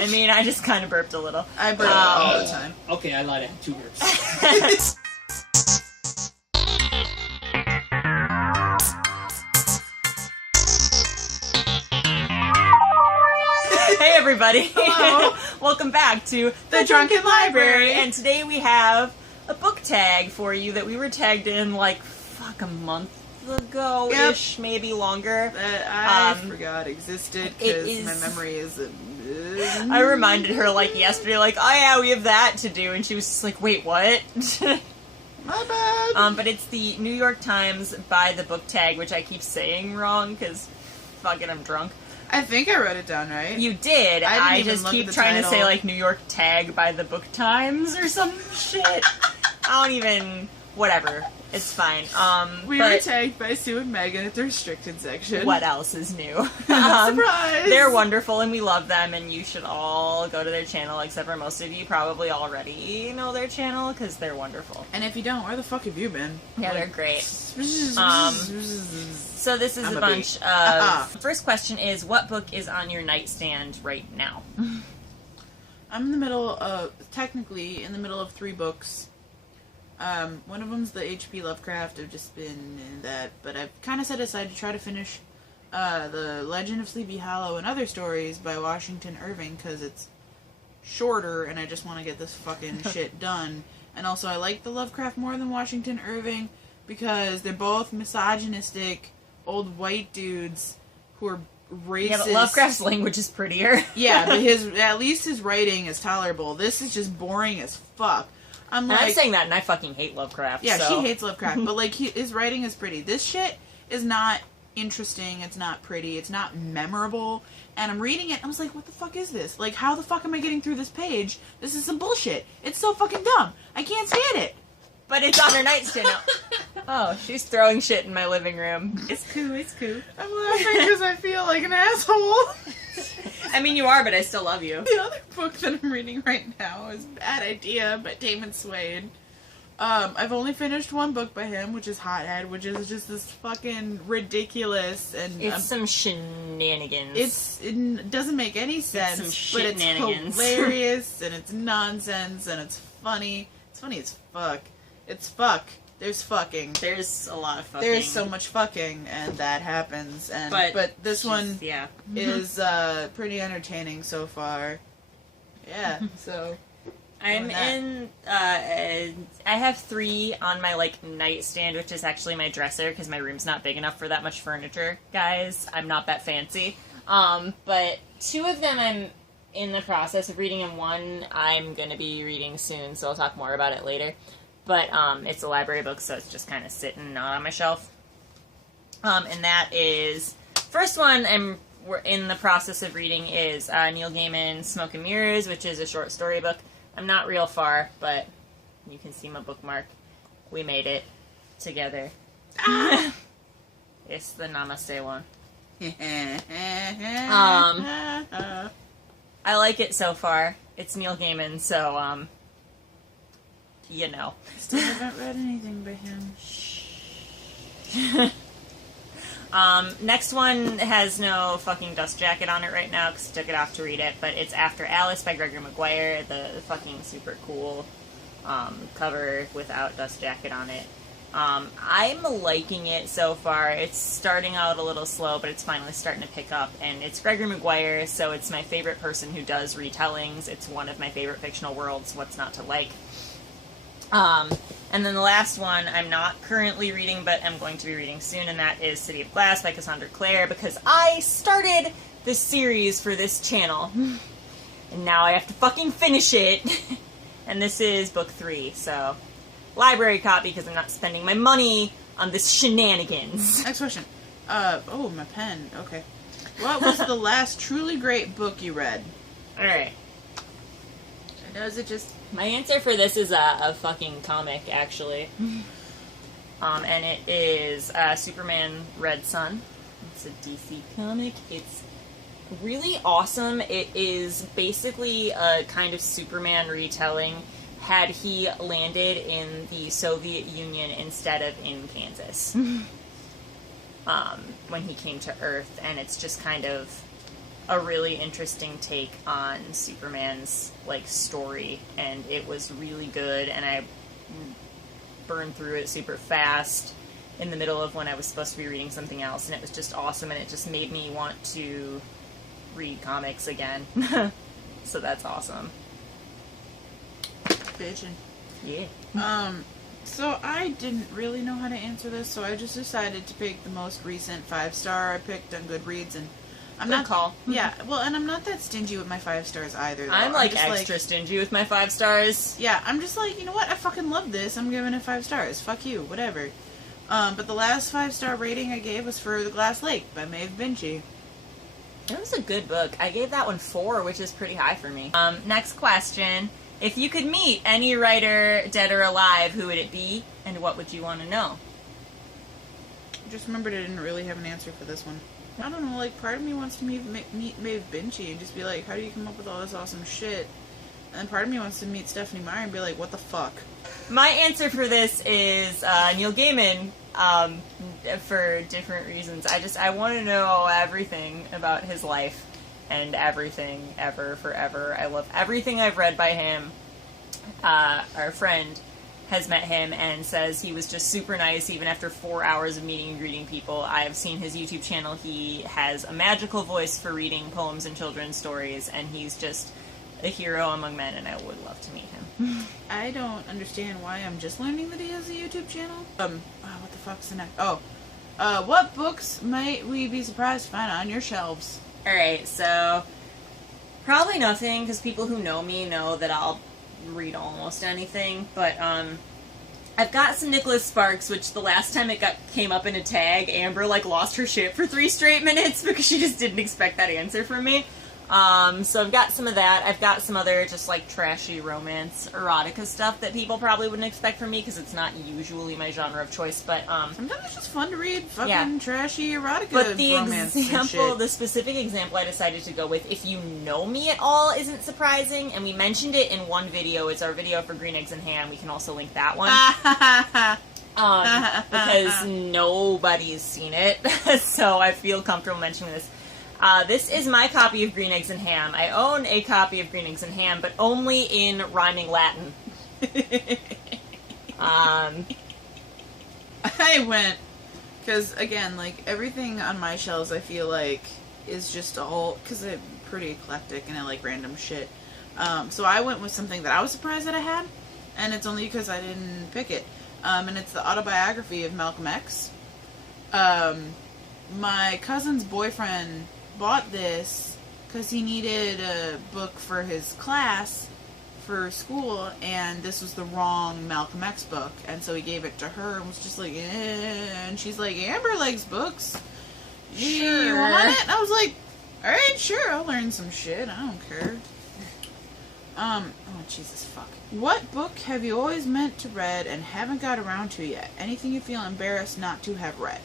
I mean, I just kind of burped a little. I burp all the time. Okay, I lied. I have 2 burps. Hey everybody! Hello. Welcome back to The Drunken Library. And today we have a book tag for you that we were tagged in like, fuck, a month ago-ish, Yep. maybe longer. That I Um, forgot existed it because is- my memory is... I reminded her like yesterday, like, oh yeah, we have that to do, and she was just like, wait, what? My bad. But it's the New York Times by the book tag, which I keep saying wrong, because fuck it, I'm drunk. I think I wrote it down right. You did. I didn't I even just look keep at the trying to say title. like New York Tag by the Book Times or some shit. I don't even. Whatever. It's fine. We but were tagged by Sue and Megan at the restricted section. what else is new? Surprise! They're wonderful and we love them, and you should all go to their channel. Except for most of you probably already know their channel because they're wonderful. And if you don't, where the fuck have you been? Yeah, they're great. So this is I'm a a bunch bee. of. First question is, what book is on your nightstand right now? I'm in the middle of, technically, in the middle of 3 books. One of them's the H.P. Lovecraft. I've just been in that, but I've kind of set aside to try to finish The Legend of Sleepy Hollow and Other Stories by Washington Irving, because it's shorter and I just want to get this fucking shit done. And also I like the Lovecraft more than Washington Irving because they're both misogynistic old white dudes who are racist. Yeah, but Lovecraft's language is prettier. Yeah, but at least his writing is tolerable. This is just boring as fuck. And I'm saying that, and I fucking hate Lovecraft. Yeah, so. she hates Lovecraft, but like his writing is pretty. This shit is not interesting. It's not pretty. It's not memorable. And I'm reading it, and I was like, "What the fuck is this? Like, how the fuck am I getting through this page? This is some bullshit. It's so fucking dumb. I can't stand it." But it's on her nightstand now. Oh, she's throwing shit in my living room. It's cool. It's cool. I'm laughing because I feel like an asshole. I mean, you are, but I still love you. The other book that I'm reading right now is Bad Idea by Damon Suede. I've only finished 1 book by him, which is Hothead, which is just this fucking ridiculous and... It's some shenanigans. It doesn't make any sense, some but it's shit-nanigans. hilarious, and it's nonsense, and it's funny. It's funny as fuck. It's fuck. There's fucking. There's a lot of fucking. There's so much fucking, and that happens. And but this one yeah. is pretty entertaining so far. Yeah, so I'm in. I have 3 on my like nightstand, which is actually my dresser because my room's not big enough for that much furniture, guys. I'm not that fancy. But 2 of them I'm in the process of reading, and 1 I'm gonna be reading soon, so I'll talk more about it later. But it's a library book, so it's just kind of sitting on my shelf. And that is first one we're in the process of reading is Neil Gaiman's Smoke and Mirrors, which is a short story book. I'm not real far, but you can see my bookmark. We made it together. It's the Namaste one. I like it so far. It's Neil Gaiman, so you know. Still haven't read anything by him. Next one has no fucking dust jacket on it right now because I took it off to read it, but it's After Alice by Gregory Maguire, the fucking super cool cover without dust jacket on it. I'm liking it so far. It's starting out a little slow, but it's finally starting to pick up, and it's Gregory Maguire, so it's my favorite person who does retellings. It's one of my favorite fictional worlds. What's not to like? And then the last one I'm not currently reading, but I'm going to be reading soon, and that is City of Glass by Cassandra Clare, because I started this series for this channel, and now I have to fucking finish it, and this is book 3, so library copy, because I'm not spending my money on this shenanigans. Next question. Oh, my pen. Okay. What was the last truly great book you read? Alright. Or is it just... My answer for this is a fucking comic, actually. And it is Superman Red Sun. It's a DC comic. It's really awesome. It is basically a kind of Superman retelling had he landed in the Soviet Union instead of in Kansas. When he came to Earth, and it's just kind of a really interesting take on Superman's, like, story, and it was really good, and I burned through it super fast in the middle of when I was supposed to be reading something else, and it was just awesome, and it just made me want to read comics again. So that's awesome. Bitchin'. Yeah. So I didn't really know how to answer this, so I just decided to pick the most recent 5-star I picked on Goodreads, and I'm Good not call. Yeah, well, and I'm not that stingy with my 5 stars either. Though. I'm like just, extra stingy with my 5 stars. Yeah, I'm just like, you know what? I fucking love this. I'm giving it 5 stars. Fuck you, whatever. But the last 5-star rating I gave was for The Glass Lake by Maeve Binchy. It was a good book. I gave that one 4, which is pretty high for me. Next question. If you could meet any writer, dead or alive, who would it be, and what would you want to know? I just remembered I didn't really have an answer for this one. I don't know, like, part of me wants to meet Maeve Binchy and just be like, how do you come up with all this awesome shit? And then part of me wants to meet Stephanie Meyer and be like, what the fuck? My answer for this is Neil Gaiman, for different reasons. I want to know everything about his life and everything ever, forever. I love everything I've read by him. Our friend has met him and says he was just super nice even after 4 hours of meeting and greeting people. I have seen his YouTube channel. He has a magical voice for reading poems and children's stories, and he's just a hero among men, and I would love to meet him. I don't understand why I'm just learning that he has a YouTube channel. What the fuck's the next? What books might we be surprised to find on your shelves? Alright, so probably nothing, because people who know me know that I'll read almost anything, but I've got some Nicholas Sparks, which the last time it came up in a tag, Amber like lost her shit for 3 straight minutes because she just didn't expect that answer from me. So I've got some of that. I've got some other just like trashy romance erotica stuff that people probably wouldn't expect from me because it's not usually my genre of choice, but sometimes it's just fun to read fucking trashy erotica but the romance and example, shit. the specific example I decided to go with, if you know me at all, isn't surprising, and we mentioned it in one video. It's our video for Green Eggs and Ham. We can also link that one. Because nobody's seen it, so I feel comfortable mentioning this. This is my copy of Green Eggs and Ham. I own a copy of Green Eggs and Ham, but only in rhyming Latin. I went, because again, like, everything on my shelves I feel like is just all, because I'm pretty eclectic and I like random shit. So I went with something that I was surprised that I had, and it's only because I didn't pick it. And it's the autobiography of Malcolm X. My cousin's boyfriend bought this because he needed a book for his class for school, and this was the wrong Malcolm X book, and so he gave it to her and was just like, and she's like, Amber likes books. Sure. You want it? And I was like, alright, sure, I'll learn some shit. I don't care. Oh, Jesus, fuck. What book have you always meant to read and haven't got around to yet? Anything you feel embarrassed not to have read?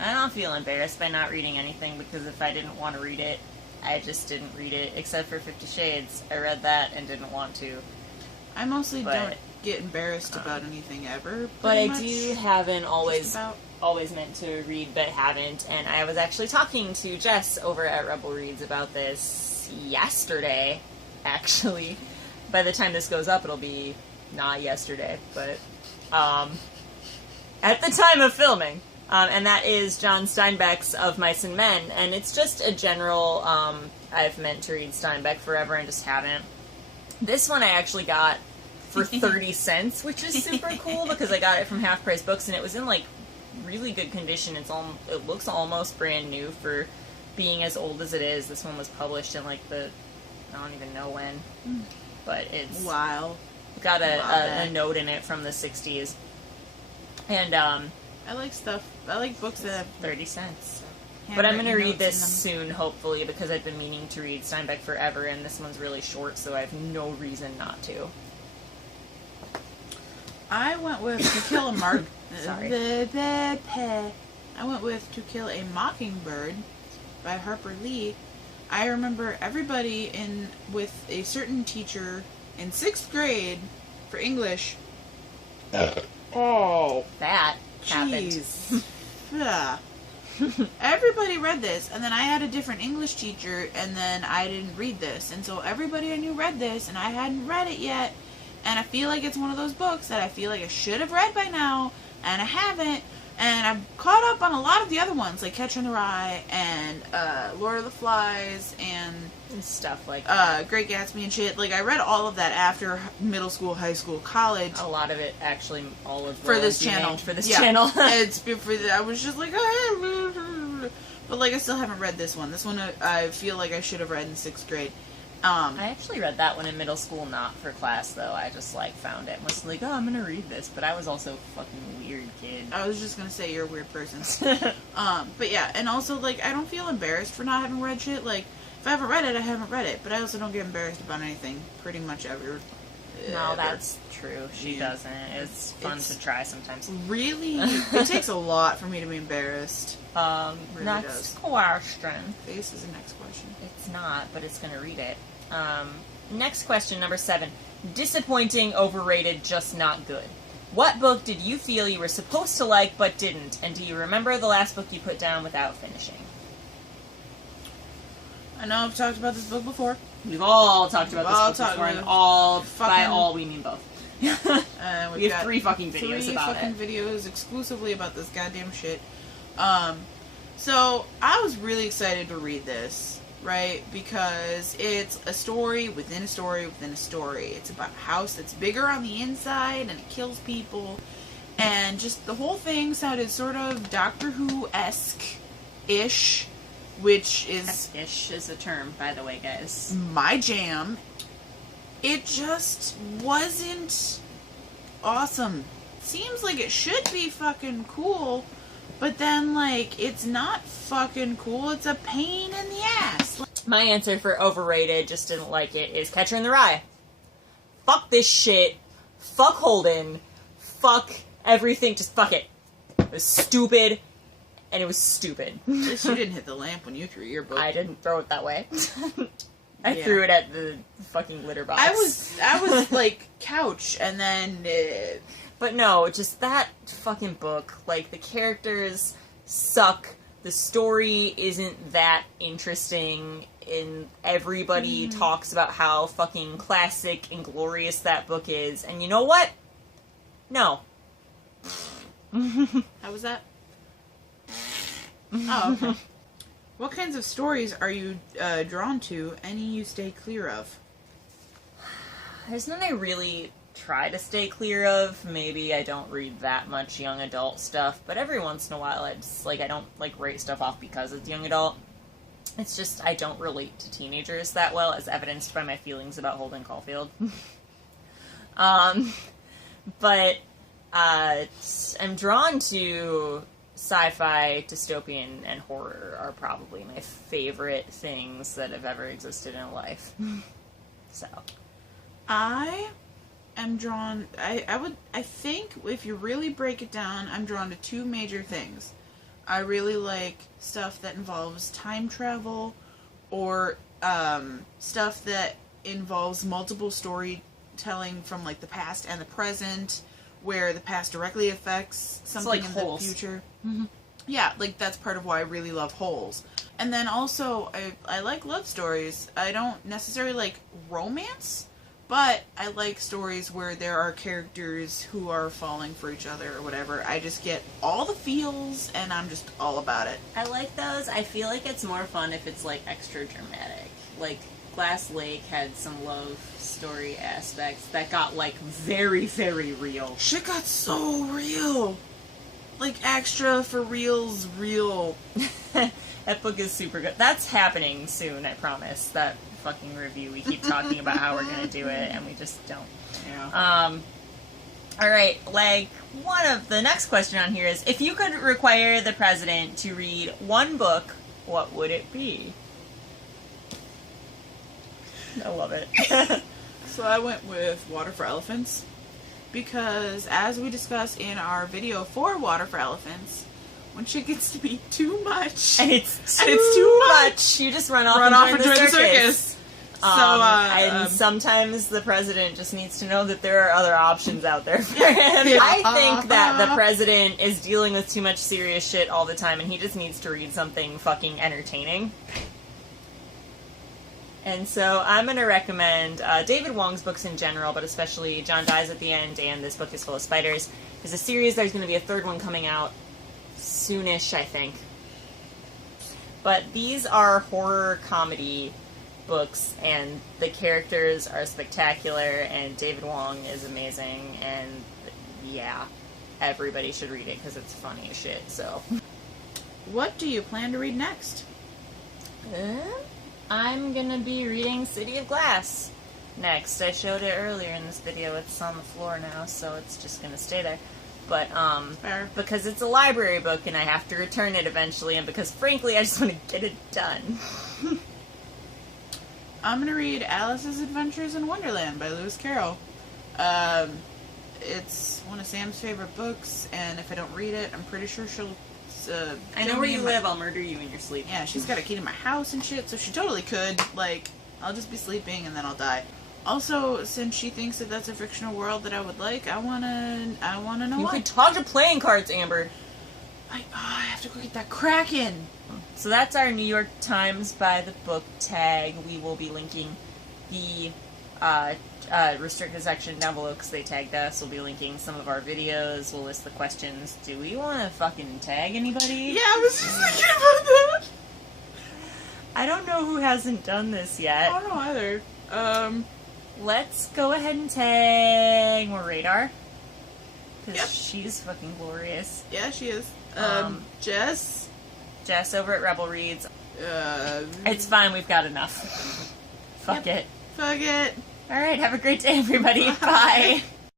I don't feel embarrassed by not reading anything, because if I didn't want to read it, I just didn't read it, except for 50 Shades. I read that and didn't want to. I mostly don't get embarrassed about anything ever. But I do haven't always meant to read, but haven't. And I was actually talking to Jess over at Rebel Reads about this yesterday, actually. By the time this goes up, it'll be not yesterday, but at the time of filming. And that is John Steinbeck's Of Mice and Men. And it's just a general, I've meant to read Steinbeck forever and just haven't. This one I actually got for 30 cents, which is super cool because I got it from Half Price Books and it was in like really good condition. It looks almost brand new for being as old as it is. This one was published in like I don't even know when, but it's got a note in it from the 60s. And I like books that have 30 cents. But I'm going to read this soon, hopefully, because I've been meaning to read Steinbeck forever, and this one's really short, so I have no reason not to. I went with To Kill a Sorry. I went with To Kill a Mockingbird by Harper Lee. I remember everybody with a certain teacher in 6th grade for English. Oh, that happened. Jeez. Yeah. Everybody read this, and then I had a different English teacher, and then I didn't read this. And so everybody I knew read this, and I hadn't read it yet. And I feel like it's one of those books that I feel like I should have read by now, and I haven't. And I've caught up on a lot of the other ones, like Catcher in the Rye, and Lord of the Flies, and stuff like that. Great Gatsby and shit. Like, I read all of that after middle school, high school, college. A lot of it, actually, all of for this channel. For this channel. It's before I was just like, but like I still haven't read this one. This one I feel like I should have read in 6th grade. I actually read that one in middle school, not for class though. I just like found it and was like, oh, I'm gonna read this. But I was also a fucking weird kid. I was just gonna say you're a weird person. But yeah, and also like I don't feel embarrassed for not having read shit. Like if I haven't read it, I haven't read it. But I also don't get embarrassed about anything pretty much ever. No, that's true. She doesn't. It's fun to try sometimes. Really, it takes a lot for me to be embarrassed. Really next question. This is the next question. It's not, but it's gonna read it. Next question, number 7. Disappointing, overrated, just not good. What book did you feel you were supposed to like but didn't? And do you remember the last book you put down without finishing? I know I've talked about this book before. We've all talked about this book before, and all, by all, we mean both. We have 3 fucking videos about it. 3 fucking videos exclusively about this goddamn shit. So, I was really excited to read this, right? Because it's a story within a story within a story. It's about a house that's bigger on the inside, and it kills people. And just the whole thing sounded sort of Doctor Who-esque-ish. Which is... Ish is a term, by the way, guys. My jam. It just wasn't awesome. Seems like it should be fucking cool, but then, like, it's not fucking cool. It's a pain in the ass. My answer for overrated, just didn't like it, is Catcher in the Rye. Fuck this shit. Fuck Holden. Fuck everything. Just fuck it. It was stupid. And it was stupid. At least you didn't hit the lamp when you threw your book. I didn't throw it that way. I threw it at the fucking litter box. I was like, couch, and then... But no, just that fucking book. Like, the characters suck. The story isn't that interesting. And everybody talks about how fucking classic and glorious that book is. And you know what? No. How was that? Oh, okay. What kinds of stories are you drawn to? Any you stay clear of? There's none I really try to stay clear of. Maybe I don't read that much young adult stuff, but every once in a while I just, like, I don't, like, write stuff off because it's young adult. It's just I don't relate to teenagers that well, as evidenced by my feelings about Holden Caulfield. But I'm drawn to... sci-fi, dystopian, and horror are probably my favorite things that have ever existed in life. So. I am drawn... I think, if you really break it down, I'm drawn to 2 major things. I really like stuff that involves time travel, or stuff that involves multiple storytelling from, like, the past and the present, where the past directly affects something like in Holes. the future. Mm-hmm. Yeah, like, that's part of why I really love Holes. And then also, I like love stories. I don't necessarily like romance, but I like stories where there are characters who are falling for each other or whatever. I just get all the feels, and I'm just all about it. I like those. I feel like it's more fun if it's, like, extra dramatic. Like, Glass Lake had some love story aspects that got, like, very, very real. Shit got so real. Like, extra for reals real. That book is super good. That's happening soon, I promise. That fucking review. We keep talking about how we're gonna do it, and we just don't. Yeah. Alright, like, one of the next question on here is, if you could require the president to read one book, what would it be? I love it. So I went with Water for Elephants, because as we discussed in our video for Water for Elephants, when shit gets to be too much, and it's too much, you just run off and join the circus. And sometimes the president just needs to know that there are other options out there for him. Yeah. I think that the president is dealing with too much serious shit all the time, and he just needs to read something fucking entertaining. And so I'm going to recommend David Wong's books in general, but especially John Dies at the End and This Book is Full of Spiders. There's a series, there's going to be a third one coming out soonish, I think. But these are horror comedy books, and the characters are spectacular, and David Wong is amazing, and yeah, everybody should read it because it's funny as shit, so. What do you plan to read next? I'm gonna be reading City of Glass next. I showed it earlier in this video. It's on the floor now, so it's just gonna stay there. But, Fair. because it's a library book and I have to return it eventually, and because, frankly, I just want to get it done. I'm gonna read Alice's Adventures in Wonderland by Lewis Carroll. It's one of Sam's favorite books, and if I don't read it, I'm pretty sure she'll I know where you live, I'll murder you in your sleep. Yeah, she's got a key to my house and shit, so she totally could. Like, I'll just be sleeping and then I'll die. Also, since she thinks that that's a fictional world that I would like, I wanna know You why. could talk to playing cards, Amber. I have to go get that Kraken. So that's our New York Times by the book tag. We will be linking the restricted section down below because they tagged us. We'll be linking some of our videos. We'll list the questions. Do we want to fucking tag anybody? Yeah, I was just thinking about that. I don't know who hasn't done this yet. I don't know either. Let's go ahead and tag more Radar. Because Yep. she's fucking glorious. Yeah, she is. Jess. Jess over at Rebel Reads. It's It's fine, we've got enough. Fuck it. Fuck it. Alright, have a great day, everybody. Bye.